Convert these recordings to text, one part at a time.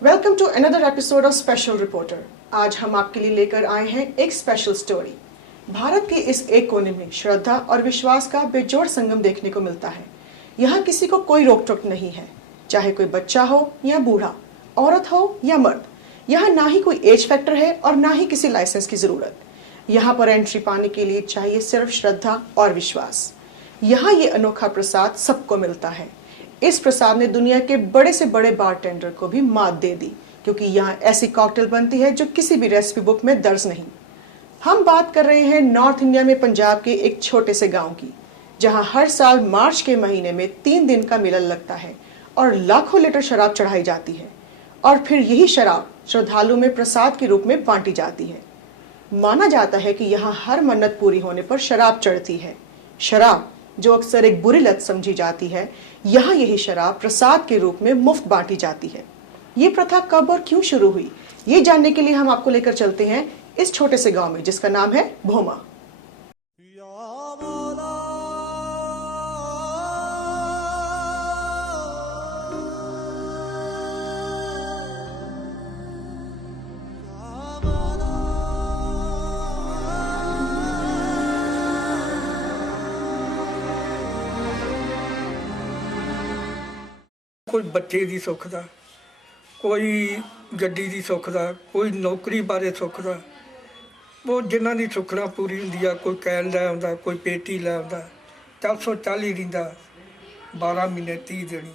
Welcome to another episode of special reporter. आज हम आपके लिए लेकर आए हैं एक स्पेशल स्टोरी। भारत के इस एक कोने में श्रद्धा और विश्वास का बेजोड़ संगम देखने को मिलता है। यहाँ किसी को कोई रोक टोक नहीं है, चाहे कोई बच्चा हो या बूढ़ा, औरत हो या मर्द। यहाँ ना ही कोई एज फैक्टर है और ना ही किसी लाइसेंस की जरूरत। यहाँ पर एंट्री पाने के लिए चाहिए सिर्फ श्रद्धा और विश्वास। यहाँ ये अनोखा प्रसाद सबको मिलता है। इस प्रसाद ने दुनिया के बड़े से बड़े बारटेंडर को भी मात दे दी, क्योंकि यहाँ ऐसी कॉकटेल बनती है जो किसी भी रेसिपी बुक में दर्ज नहीं। हम बात कर रहे हैं नॉर्थ इंडिया में पंजाब के एक छोटे से गांव की, जहां हर साल मार्च के महीने में 3 दिन का मेला लगता है और लाखों लीटर शराब चढ़ाई जाती है और फिर यही शराब श्रद्धालु में प्रसाद के रूप में बांटी जाती है। माना जाता है कि यहाँ हर मन्नत पूरी होने पर शराब चढ़ती है। शराब जो अक्सर एक बुरी लत समझी जाती है, यहाँ यही शराब प्रसाद के रूप में मुफ्त बांटी जाती है। ये प्रथा कब और क्यों शुरू हुई, ये जानने के लिए हम आपको लेकर चलते हैं इस छोटे से गांव में, जिसका नाम है भोमा। कोई बच्चे की सुख का, कोई गड्डी की सुख का, कोई नौकरी बारे सुख का, वो जिन्हों की सुखना पूरी होंदी है। कोई कैन लै आंदा, कोई पेटी लै आंदा, 440 दिंदा, 12 महीने 30 दिन।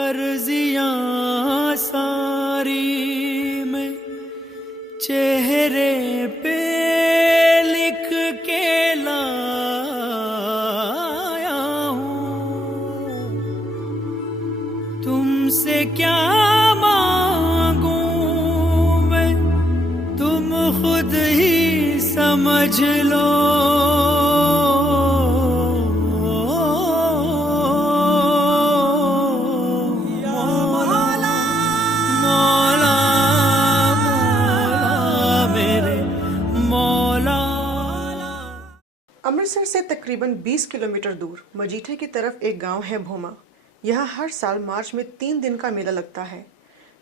अर्जियां सारी में चेहरे पे लिख के तुमसे क्या मांगूं मैं, तुम खुद ही समझ लो। मौला मौला मौला मेरे मौला। अमृतसर से तकरीबन 20 किलोमीटर दूर मजीठे की तरफ एक गांव है भोमा। यहाँ हर साल मार्च में 3 दिन का मेला लगता है।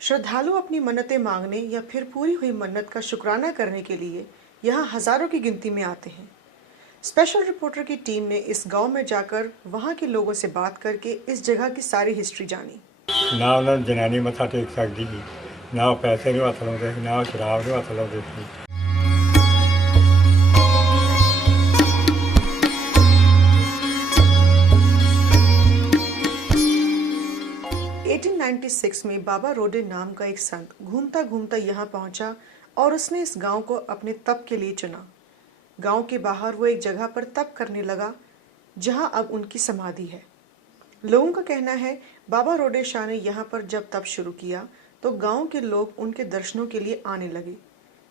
श्रद्धालु अपनी मन्नतें मांगने या फिर पूरी हुई मन्नत का शुक्राना करने के लिए यहाँ हजारों की गिनती में आते हैं। स्पेशल रिपोर्टर की टीम ने इस गांव में जाकर वहाँ के लोगों से बात करके इस जगह की सारी हिस्ट्री जानी। ना उन्होंने जनानी मत्था टेक सकती थी, ना पैसे नहीं हथ लाते, ना शराब नहीं हथ लाते थे। 1896 में बाबा रोडे नाम का एक संत घूमता घूमता यहाँ पहुंचा और उसने इस गांव को अपने तप के लिए चुना। गांव के बाहर वो एक जगह पर तप करने लगा जहां अब उनकी समाधि है। लोगों का कहना है बाबा रोडे शाह ने यहाँ पर जब तप शुरू किया तो गांव के लोग उनके दर्शनों के लिए आने लगे।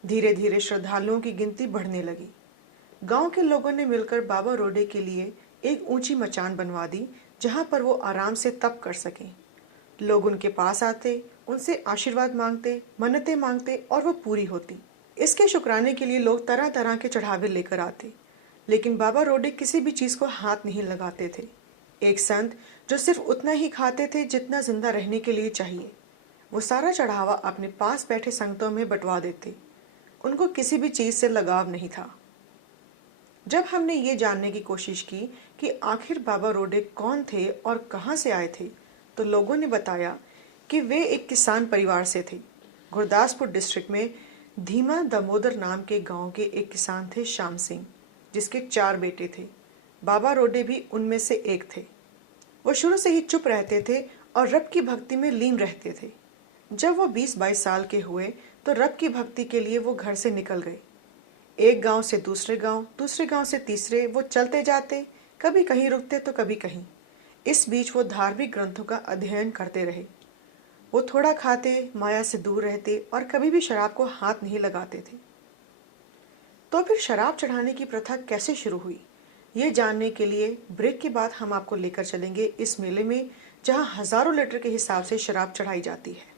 धीरे धीरे श्रद्धालुओं की गिनती बढ़ने लगी। गांव के लोगों ने मिलकर बाबा रोडे के लिए एक ऊंची मचान बनवा दी जहां पर वो आराम से तप कर सकें। लोग उनके पास आते, उनसे आशीर्वाद मांगते, मन्नतें मांगते और वो पूरी होती। इसके शुक्राने के लिए लोग तरह तरह के चढ़ावे लेकर आते, लेकिन बाबा रोडे किसी भी चीज को हाथ नहीं लगाते थे। एक संत जो सिर्फ उतना ही खाते थे जितना जिंदा रहने के लिए चाहिए। वो सारा चढ़ावा अपने पास बैठे संगतों में बंटवा देते। उनको किसी भी चीज से लगाव नहीं था। जब हमने ये जानने की कोशिश की कि आखिर बाबा रोडे कौन थे और कहां से आए थे, तो लोगों ने बताया कि वे एक किसान परिवार से थे। गुरदासपुर डिस्ट्रिक्ट में धीमा दामोदर नाम के गांव के एक किसान थे श्याम सिंह, जिसके 4 बेटे थे। बाबा रोडे भी उनमें से एक थे। वो शुरू से ही चुप रहते थे और रब की भक्ति में लीन रहते थे। जब वो 20-22 साल के हुए तो रब की भक्ति के लिए वो घर से निकल गए। एक गांव से दूसरे गांव से तीसरे वो चलते जाते, कभी कहीं रुकते तो कभी कहीं। इस बीच वो धार्मिक ग्रंथों का अध्ययन करते रहे। वो थोड़ा खाते, माया से दूर रहते और कभी भी शराब को हाथ नहीं लगाते थे। तो फिर शराब चढ़ाने की प्रथा कैसे शुरू हुई, ये जानने के लिए ब्रेक के बाद हम आपको लेकर चलेंगे इस मेले में, जहां हजारों लीटर के हिसाब से शराब चढ़ाई जाती है।